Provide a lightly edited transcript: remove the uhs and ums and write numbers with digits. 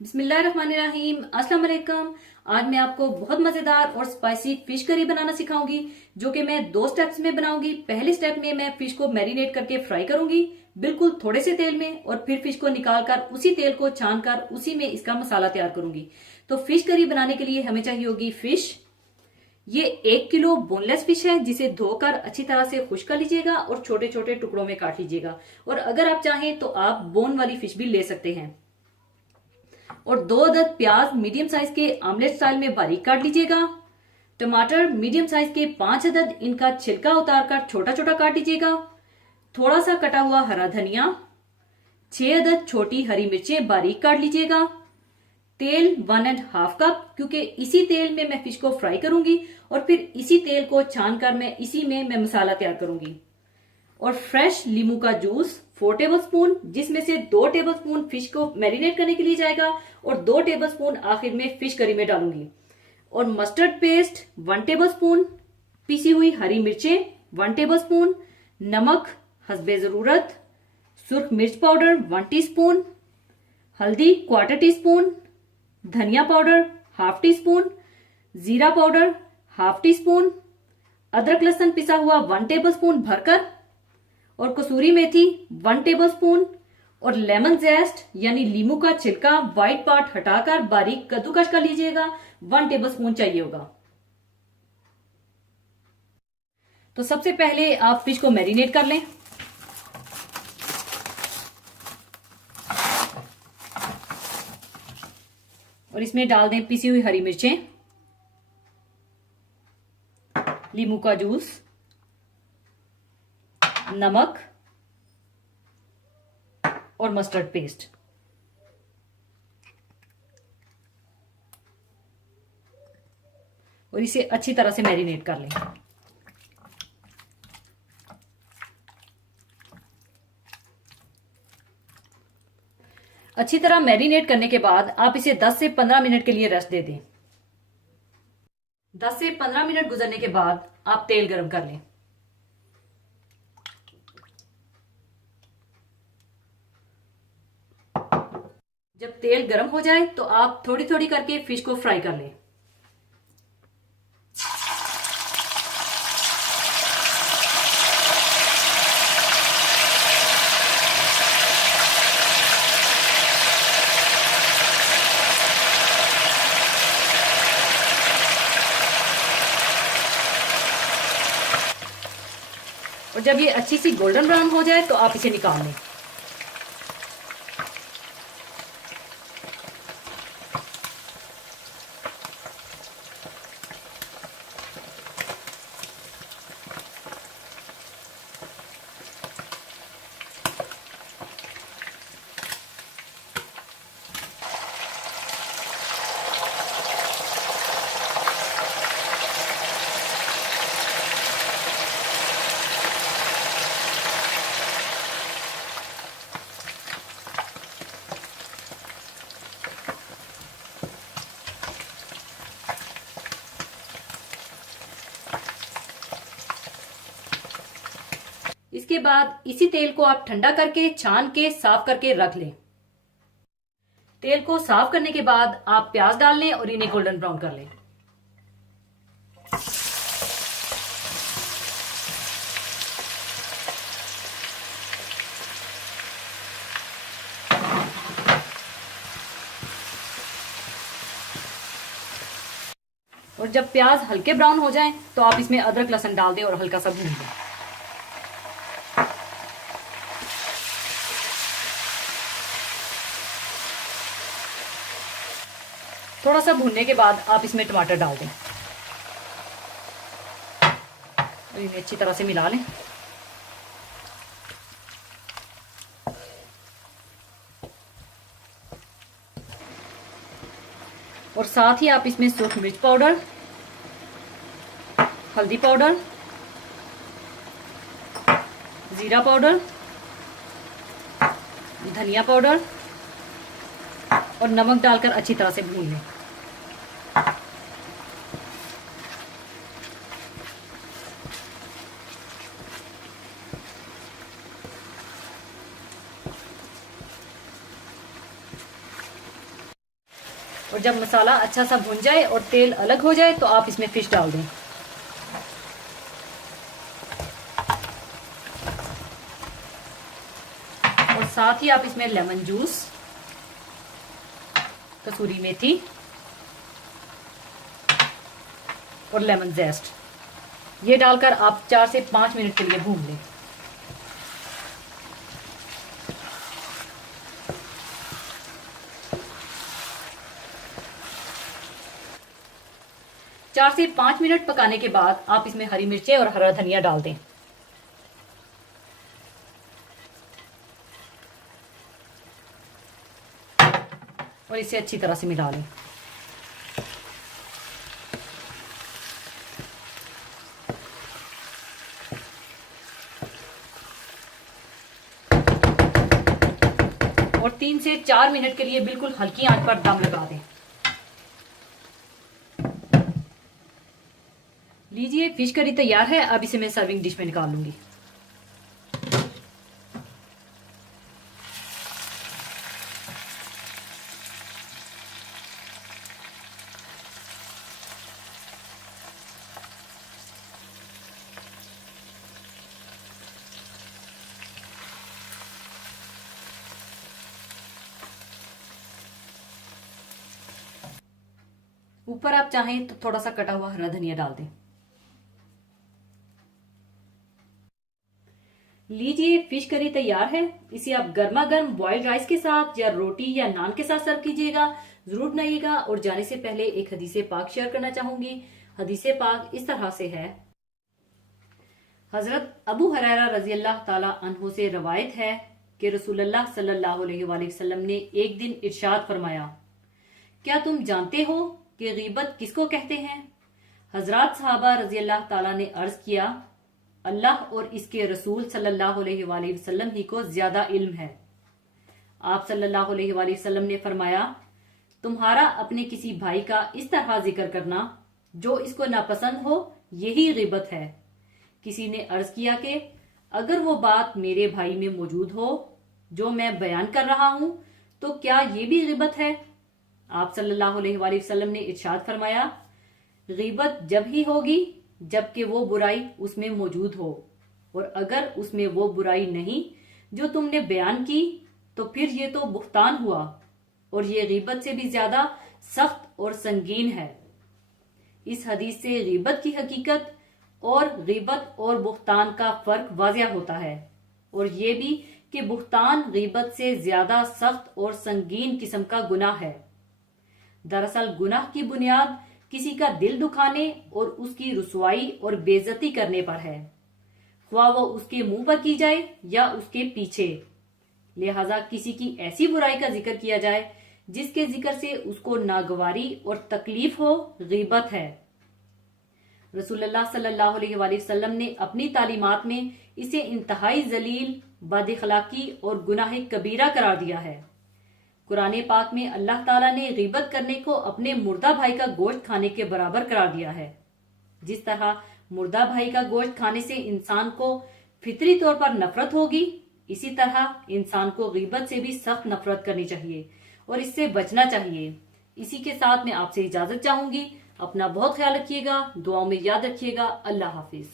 बिस्मिल्लाहिर्रहमानिर्रहीम। अस्सलाम वालेकुम। आज मैं आपको बहुत मजेदार और स्पाइसी फिश करी बनाना सिखाऊंगी, जो कि मैं 2 स्टेप्स में बनाऊंगी। पहले स्टेप में मैं फिश को मैरिनेट करके फ्राई करूंगी बिल्कुल थोड़े से तेल में, और फिर फिश को निकाल कर उसी तेल को छान कर उसी में इसका मसाला तैयार करूंगी। तो फिश करी बनाने के लिए हमें चाहिए होगी फिश। ये 1 किलो बोनलेस फिश है, जिसे धोकर अच्छी तरह से खुश्क कर लीजिएगा और छोटे छोटे टुकड़ों में काट लीजिएगा। और अगर आप चाहें तो आप बोन वाली फिश भी ले सकते हैं। और 2 अदद प्याज मीडियम साइज के आमलेट स्टाइल में बारीक काट लीजिएगा। टमाटर मीडियम साइज के 5 अदद, इनका छिलका उतारकर छोटा छोटा काट लीजिएगा। थोड़ा सा कटा हुआ हरा धनिया, 6 अदद छोटी हरी मिर्चें बारीक काट लीजिएगा। तेल 1.5 कप, क्योंकि इसी तेल में मैं फिश को फ्राई करूंगी और फिर इसी तेल को छानकर मैं इसी में मैं मसाला तैयार करूंगी। और फ्रेश नींबू का जूस 4 टेबलस्पून, जिसमें से 2 टेबलस्पून फिश को मैरिनेट करने के लिए जाएगा और 2 टेबलस्पून आखिर में फिश करी में डालूंगी। और मस्टर्ड पेस्ट 1 टेबलस्पून, पिसी हुई हरी मिर्चें 1 टेबलस्पून, नमक हस्बे जरूरत, सुर्ख मिर्च पाउडर 1 टीस्पून, हल्दी 1/4 टीस्पून, धनिया पाउडर 1/2 टीस्पून, जीरा पाउडर 1/2 टीस्पून, अदरक लहसुन पिसा हुआ 1 टेबलस्पून भरकर, और कसूरी मेथी 1 टेबलस्पून, और लेमन जेस्ट यानी लीमू का छिलका व्हाइट पार्ट हटाकर बारीक कद्दूकस कर लीजिएगा, 1 टेबलस्पून चाहिए होगा। तो सबसे पहले आप फिश को मैरिनेट कर लें। और इसमें डाल दें पिसी हुई हरी मिर्चें, लीमू का जूस, नमक और मस्टर्ड पेस्ट। और इसे अच्छी तरह से मैरिनेट कर लें। अच्छी तरह मैरिनेट करने के बाद आप इसे 10 से 15 मिनट के लिए रेस्ट दे दें। 10 से 15 मिनट गुजरने के बाद आप तेल गरम कर लें। जब तेल गरम हो जाए तो आप थोड़ी थोड़ी करके फिश को फ्राई कर लें। और जब ये अच्छी सी गोल्डन ब्राउन हो जाए तो आप इसे निकाल लें। इसके बाद इसी तेल को आप ठंडा करके छान के साफ करके रख लें। तेल को साफ करने के बाद आप प्याज डाल लें और इन्हें गोल्डन ब्राउन कर लें। और जब प्याज हल्के ब्राउन हो जाएं तो आप इसमें अदरक लहसुन डाल दें और हल्का सा भून दें। थोड़ा सा भूनने के बाद आप इसमें टमाटर डाल दें और इन्हें अच्छी तरह से मिला लें। और साथ ही आप इसमें सूख मिर्च पाउडर, हल्दी पाउडर, जीरा पाउडर, धनिया पाउडर और नमक डालकर अच्छी तरह से भून लें। और जब मसाला अच्छा सा भुन जाए और तेल अलग हो जाए तो आप इसमें फिश डाल दें। और साथ ही आप इसमें लेमन जूस, कसूरी मेथी और लेमन जेस्ट ये डालकर आप 4 से 5 मिनट के लिए भून लें। चार से 5 मिनट पकाने के बाद आप इसमें हरी मिर्चें और हरा धनिया डाल दें। और इसे अच्छी तरह से मिला लें। और 3 से 4 मिनट के लिए बिल्कुल हल्की आंच पर दम लगा दें। लीजिए, फिश करी तैयार है। अब इसे मैं सर्विंग डिश में निकाल लूंगी। ऊपर आप चाहें तो थोड़ा सा कटा हुआ हरा धनिया डाल दें। लीजिए, फिश करी तैयार है। इसे आप गर्मा गर्म बॉइल्ड राइस के साथ या रोटी या नान के साथ सर्व कीजिएगा। जरूर बनाइएगा। और जाने से पहले एक हदीसे पाक शेयर करना चाहूंगी। हदीसे पाक इस तरह से है। हजरत अबू हुरैरा रजी अल्लाह ताला अन्हु से रवायत है कि रसूलुल्लाह सल्लल्लाहु अलैहि वसल्लम ने एक दिन इरशाद फरमाया, क्या तुम जानते हो कि गीबत किसको कहते हैं? हजरत सहाबा रजी अल्लाह ताला ने अर्ज किया, अल्लाह और इसके रसूल सल्लल्लाहु अलैहि वसल्लम ही को ज्यादा इल्म है। आप सल्लल्लाहु अलैहि वसल्लम ने फरमाया, तुम्हारा अपने किसी भाई का इस तरह जिक्र करना जो इसको नापसंद हो, यही गिबत है। किसी ने अर्ज किया कि अगर वो बात मेरे भाई में मौजूद हो जो मैं बयान कर रहा हूं तो क्या ये भी गिबत है? आप सल्लल्लाहु अलैहि वसल्लम ने इरशाद फरमाया, गिबत जब ही होगी जबकि वो बुराई उसमें मौजूद हो, और अगर उसमें वो बुराई नहीं जो तुमने बयान की तो फिर ये तो बुहतान हुआ, और ये गिबत से भी ज्यादा सख्त और संगीन है। इस हदीस से गिबत की हकीकत और गिबत और बुहतान का फर्क वाज़िह होता है, और ये भी कि बुहतान गिबत से ज्यादा सख्त और संगीन किस्म का गुनाह है। दरअसल गुनाह की बुनियाद किसी का दिल दुखाने और उसकी रुसवाई और बेइज्जती करने पर है, ख्वाह वो उसके मुंह पर की जाए या उसके पीछे। लिहाजा किसी की ऐसी बुराई का जिक्र किया जाए जिसके जिक्र से उसको नागवारी और तकलीफ हो, गिबत है। रसूलुल्लाह सल्लल्लाहु अलैहि वसल्लम ने अपनी तालीमात में इसे इंतहाई जलील, बदअखलाकी और गुनाह कबीरा करार दिया है। कुरान पाक में अल्लाह ताला ने गिबत करने को अपने मुर्दा भाई का गोश्त खाने के बराबर करार दिया है। जिस तरह मुर्दा भाई का गोश्त खाने से इंसान को फितरी तौर पर नफरत होगी, इसी तरह इंसान को गिबत से भी सख्त नफरत करनी चाहिए और इससे बचना चाहिए। इसी के साथ मैं आपसे इजाजत चाहूंगी। अपना बहुत ख्याल रखिएगा, दुआओं में याद रखिएगा। अल्लाह हाफिज।